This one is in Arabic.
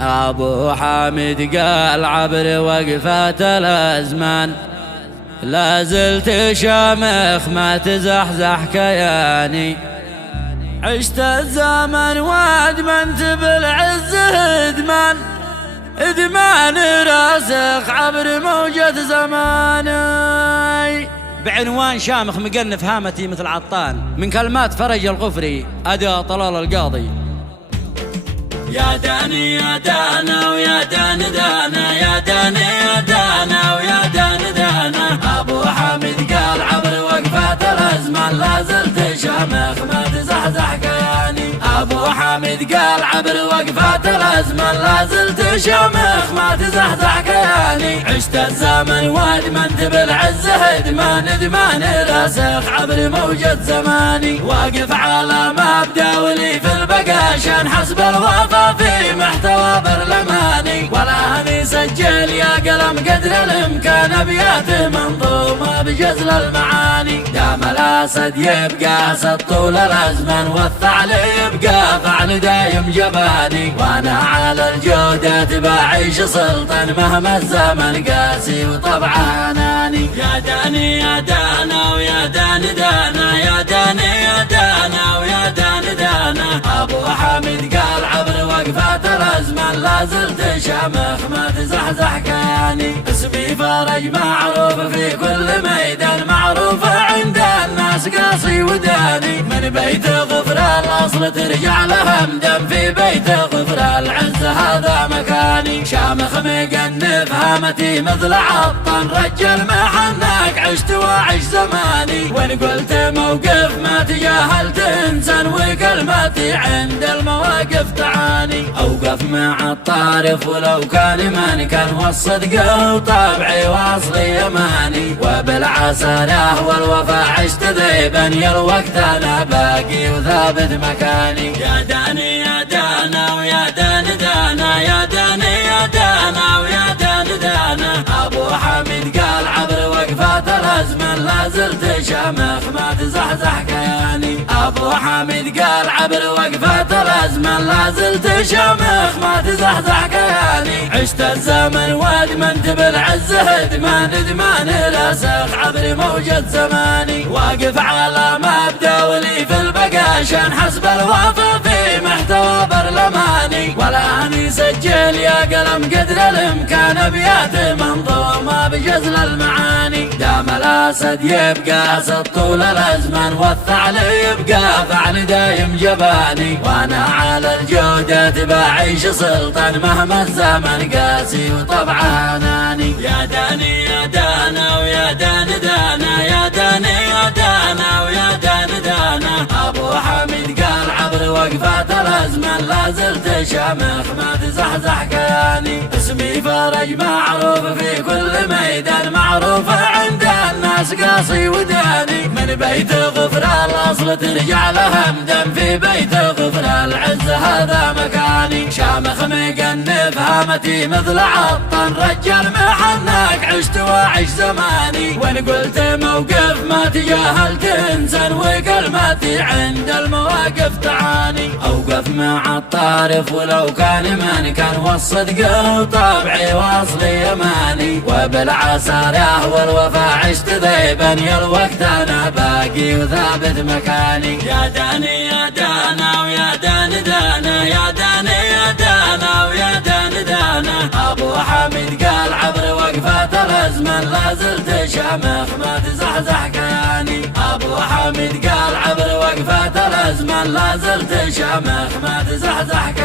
أبو حامد قال عبر وقفات الأزمان لا زلت شامخ ما تزحزح كياني. عشت الزمن وادمنت بالعز إدمان راسخ عبر موجة زماني. بعنوان شامخ مقنف هامتي مثل عطان، من كلمات فرج الغفري أداء طلال القاضي. يا داني يا دانا ويا دان دانا، يا داني يا دانا ويا دان دانا. أبو حامد قال عبر وقفات الأزمان لا زلت شامخ ما تزحزح كياني. أبو حامد قال عبر وقفات الأزمان لا زلت شامخ ما تزحزح كياني. عشت الزمن وادمنت بالعز إدمان راسخ عبر موجة زماني. واقف على مبدأ ولي في البقاشن حسب الوفا في محتوى برلماني. ولا هني سجل يا قلم قدر الإمكان أبيات منظومة بجزل المعاني. دام الأسد يبقى أسد طول الأزمن، والثعلب يبقى فعل دايم جباني. وأنا على الجودة بعيش سلطان مهما الزمن قاسي وطبعه أناني. يا داني يا دانا ويا دان دانا، يا داني يا دانا ويا دان دانا. أبو حامد قال عبر وقفات الأزمان لا زلت شامخ ما تزحزح كياني. اسمي فرج معروف في كل ميدان، معروف عند الناس قاصي وداني. من بيت غفر الأصل ترجع له همدم، في بيت غفر العز هذا مكاني. شامخ مقنف هامتي مثل عطان، رجل محنك عشت واعش زماني. وإن قلت موقف ما تجاهلت إنسان، وكلماتي عند المواقف تعاني. أوقف مع الطارف ولو كان من كان، والصدق وطبعي واصلي يماني. وبالعسرة والوفا عشت ذيبا، يا الوقت أنا باقي وثابت مكاني. يا داني يا دانا ويا دان دانا، يا داني يا دانا ويا دان دانا. أبو حامد قال عبر وقفات الأزمن لا زلت شامخ ما تزحزح كياني. أبو حامد قال عبر وقفات الأزمن لا زلت شامخ ما تزحزح كياني. عشت الزمن وادمنت بالعز إدمان راسخ عبر موجة زماني. واقف على مبدأ ولي في البقاشن حسب الوفا في محتوى برلماني. ولا هني سجل يا قلم قدر الإمكان أبيات منظومة بجزل المعاني. دام الأسد يبقى أسد طول الأزمن، والثعلب يبقى فعل دايم جباني. وأنا على الجودة بعيش سلطان مهما الزمن قاسي وطبعه أناني. يا داني يا دانا ويا دان دانا، يا داني يا دانا ويا دان دانا. أبو حامد قال عبر وقفات الأزمن لا زلت شامخ ما تزحزح كياني. اسمي فرج معروف في كل ميدان، معروف عند الناس قاصي وداني. من بيت غفر الأصل ترجع له همدم، في بيت غفر العز هذا مكاني. شامخ مقنف هامتي مثل عطان، رجل محنك عشت واعش زماني. وإن قلت موقف ما تجاهلت إنسان، وكلماتي عند المواقف تعاني. أوقف مع الطارف ولو كان من كان، والصدق وطبعي واصلي يماني. وبالعسرة والوفا عشت ذيبا، يا الوقت أنا باقي وثابت مكاني. يا داني يا دانا ويا دان دانا، يا داني يا دانا ويا دان دانا. أبو حامد قال عبر وقفات الأزمن لا زلت شامخ ما تزحزح كياني. أبو حامد قال عبر وقفات الأزمن لا زلت شامخ ما تزحزح كياني.